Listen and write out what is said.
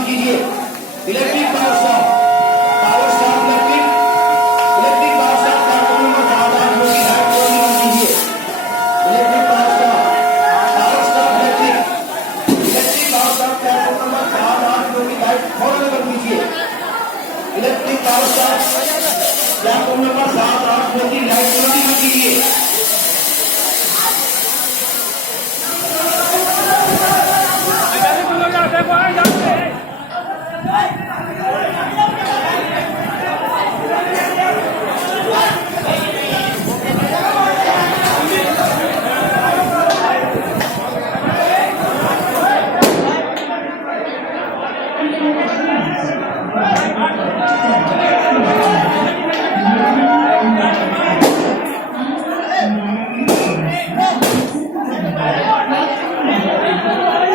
बंद कीजिए। Electric power stop electric power stop platform number 7 8 9 की लाइट को भी बंद कीजिए। Electric power stop platform number 7 8 9 की लाइट फौरन बंद कीजिए। Electric power stop platform number 7 8 9 की लाइट को भी बंद कीजिए। देखो